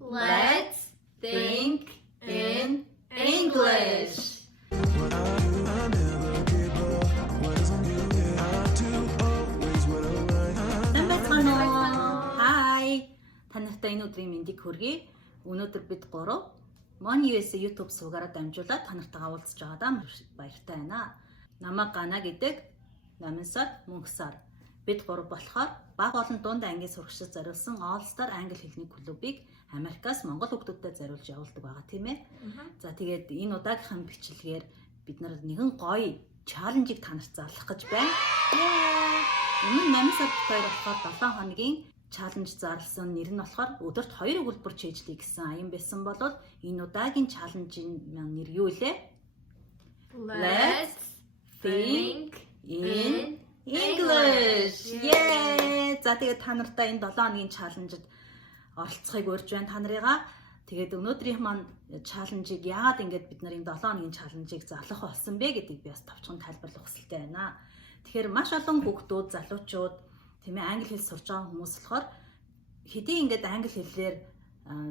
Let's think in English. Hi. Та нартай энэ өдрийн мэндийг хүргэе. Өнөөдөр бид гурав Mon US YouTube суугаараа дамжуулаад та нартайгаа уулзж байгаадаа баяртай байна. Намайг Гана гэдэг 8 сар мөнгө сар. Бид гурав болохоор баг олон дунд ангийн сурагчид зориулсан All Star англи хэлний клубыг Америкаас Монгол хүүхдүүдэд зориулж явуулдаг байгаа тийм ээ. За тэгээд энэ удаагийнхын бичлэгээр бид нар нэгэн гоё чаленжийг та нарт зарлах гэж байна. Өмнө 8 сар хоёр болохоор 7 хоногийн чаленж зарласан нэр нь болохоор өдөрт 2 өгүүлбэр чийжлэе гэсэн аян байсан бол энэ удаагийн чаленжийн нэр юу вэ? Let's think in English. Yeah! За тэгээд та нартай энэ 7 хоногийн чаленжид оролцохыг урьж байна та нарыгаа. Тэгээд өнөөдрийн маань чаленжийг яагаад ингэж бид нар энэ 7 хоногийн чаленжийг зарлах болсон бэ гэдгийг би бас товчхон тайлбарлах хүсэлтэй байна. Тэгэхээр маш олон хүүхдүүд, залуучууд тийм ээ англи хэл сурж байгаа хүмүүс болохоор хэдий ингээд англи хэлээр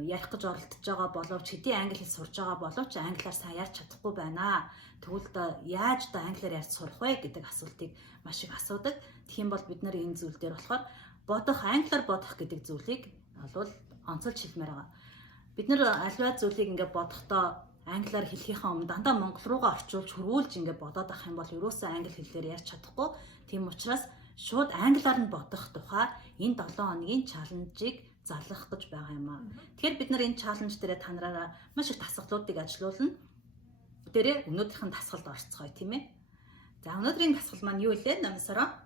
ярих гэж оролдож байгаа боловч хэдий англи хэл сурж байгаа боловч англиар сайн ярьж чадахгүй байна. Тэгвэл яаж англиар ярьж сурах вэ гэдэг асуултыг маш их асуудаг. Тэгхийн бол бид нар энэ зүйл дээр болохоор англиар бодох гэдэг зүйлийг бол онцолж хэлмээр байгаа. Бид нар альва зүйлийг ингээд бодохдоо англиар хэлхийнхаа өмнө дандаа монгол руугаа орчуулж хөрвүүлж ингээд бодоод авах юм бол ерөөсөө англи хэлээр ярьж чадахгүй. Тийм учраас шууд англиар нь бодох тухай энэ 7 хоногийн чаленжийг зарлах гэж байгаа юм аа. Тэгэхээр бид нар энэ чаленж дээр та нараараа маш их дасгалуудыг ажилуулна. Дээрээ өнөөдрийнх нь дасгалд орцгоё тийм ээ. За өнөөдрийн дасгал маань юу вэ? Намсараа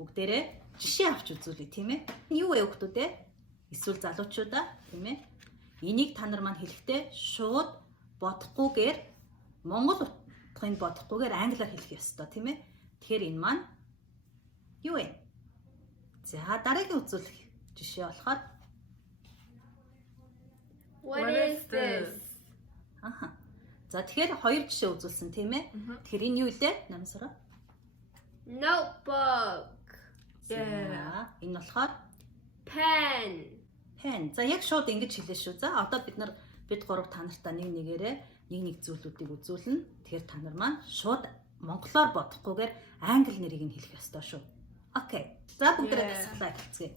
бүгдээрээ жишээ авч үзүүлье тийм ээ. Юу вэ хүүхдүүд ээ? Эсвэл залуучуудаа тийм ээ. Энийг та нар маань хэлэхдээ шууд бодохгүйгээр монгол утгыг бодохгүйгээр англиар хэлэх ёстой тийм ээ. Тэгэхээр энэ маань юу вэ? За дараагийн үзүүлэх жишээ болохоор What is this? За тэгэхээр хоёр жишээ үзүүлсэн тийм ээ. Тэгэхээр энэ юу вэ? Намсараа. Notebook. За энэ болохоор Pen. pen. За яг шууд ингэж хэлээ шүү. За одоо бид гурав та нартай нэгээрээ нэг зүйлүүдийг үзүүлнэ. Тэгэхээр та нар маань шууд монголоор бодохгүйгээр англи нэрийг нь хэлэх ёстой шүү. Окей. За бүгдээ дасгалаа хэлцгээе.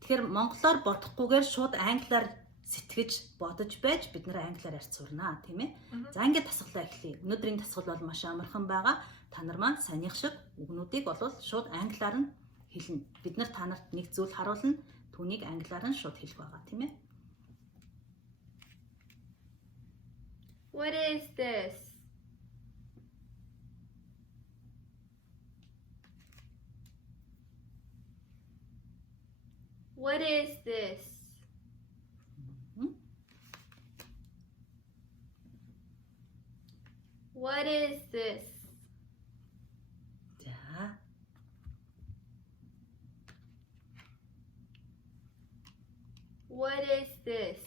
Тэгэхээр монголоор бодохгүйгээр шууд англиар сэтгэж бодож байж бид нэр англиар ярьж сурнаа, тийм ээ. За ингээд дасгалаа эхлэе. Өнөөдрийн дасгал бол маш амархан байгаа. Та нар маань санийх шиг үгнүүдийг бол шууд англиар нь хэлнэ. Бид нар та нарт нэг зүйл харуулна. Түүнийг англиар нь шууд хэлэх байгаа, тийм ээ. What is this? What is this? What is this? За. What is this?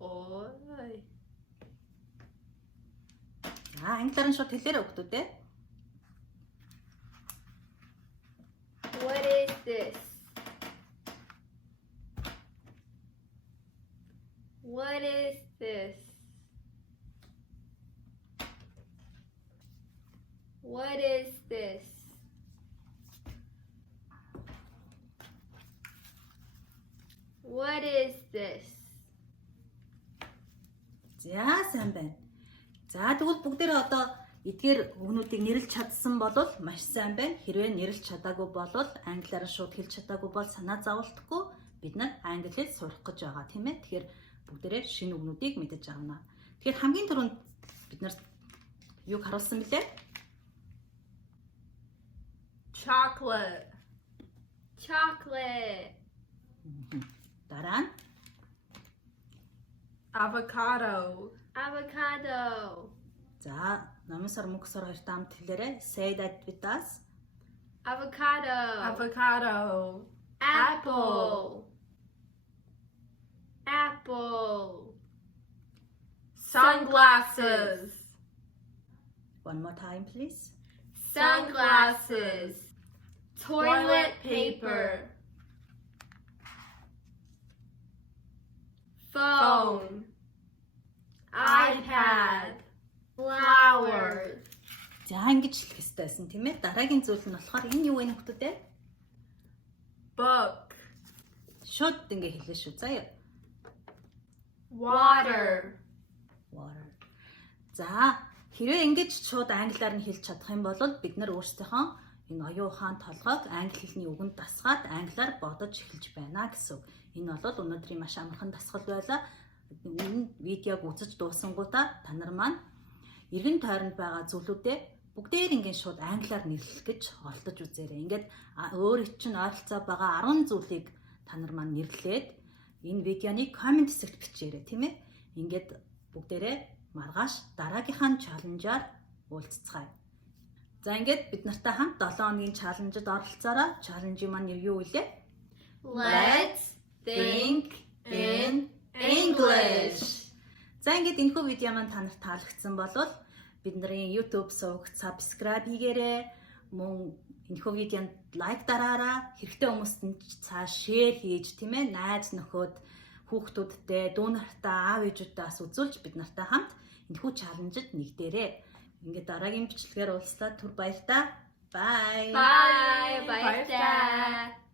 Ой. За англиар нь шууд хэлээрэй хүүхдүүд ээ. What is this? What is this? What is this? What is this? За сайн байна. За тэгвэл бүгдээрээ одоо эдгээр үгнүүдийг нэрлэж чадсан бол маш сайн байна. Хэрвээ нэрлэж чадаагүй бол англиар нь шууд хэлж чадаагүй бол санаа зовлтгүй бид нар англи хэл сурах гэж байгаа тийм ээ. Тэгэхээр бүгдээрээ шинэ үгнүүдийг мэдэж авна. Тэгэхээр хамгийн түрүүнд бид нар юг харуулсан бilé? Chocolate. Chocolate. Дараа нь Avocado. Avocado. за намын сар мөнгө сар хоёрт хамт хэлээрэй. Say that with us. Avocado. Avocado. Apple. Apple. Sunglasses. One more time please. Sunglasses. Toilet paper. phone, iPad, flowers, За ингэж хэлэх хэрэгтэй байсан тийм ээ. Дараагийн зүйл нь болохоор энэ юу вэ нөхдөд ээ? book, Шууд ингэ хэлээ шүү. Заяа. water, Water. За хэрвээ ингэж шууд англиар нь хэлж чадах юм бол бид нар өөрсдийнхөө энэ оюун ухаан толгойг англи хэлний үгэнд дасгаад англиар бодож эхэлж байна гэсэн. Энэ бол өнөөдрийн маш амархан дасгал байлаа. Энэ видеог үзэж дуусангуудаа та нар маань эргэн тойронд байгаа зүйлүүдээ бүгдээр ингээд шууд англиар нэрлэх гэж оролдож үзээрэй. Ингээд өөрийн чинь ойролцоо байгаа 10 зүйлийг та нар маань нэрлээд энэ видеоны коммент хэсэгт бичээрэй, тийм ээ. Ингээд бүгдээрээ маргааш дараагийнхаа чаленжаар уулзцгаая. За ингээд бид нартай хамт 7 хоногийн чаленжид оролцоороо. Чаленжийн маань юу вэ? let's think in English. За ингээд энэхүү видео маань та нарт таалагдсан бол бидний YouTube сувагт subscribe хийгээрэй. Мөн энэхүү видеонд лайк дараарай. Хэрэгтэй хүмүүст нь цааш share хийж, тийм ээ, найз нөхөд, хүүхдүүдтэй, дүү нартай, аав ээжүүдээс үзүүлж бид нартай хамт энэхүү чаленжид нэгдээрэй. Ингээд дараагийн бичлэгээр уулзлаа. Түр баяр та. Bye. Bye. Bye.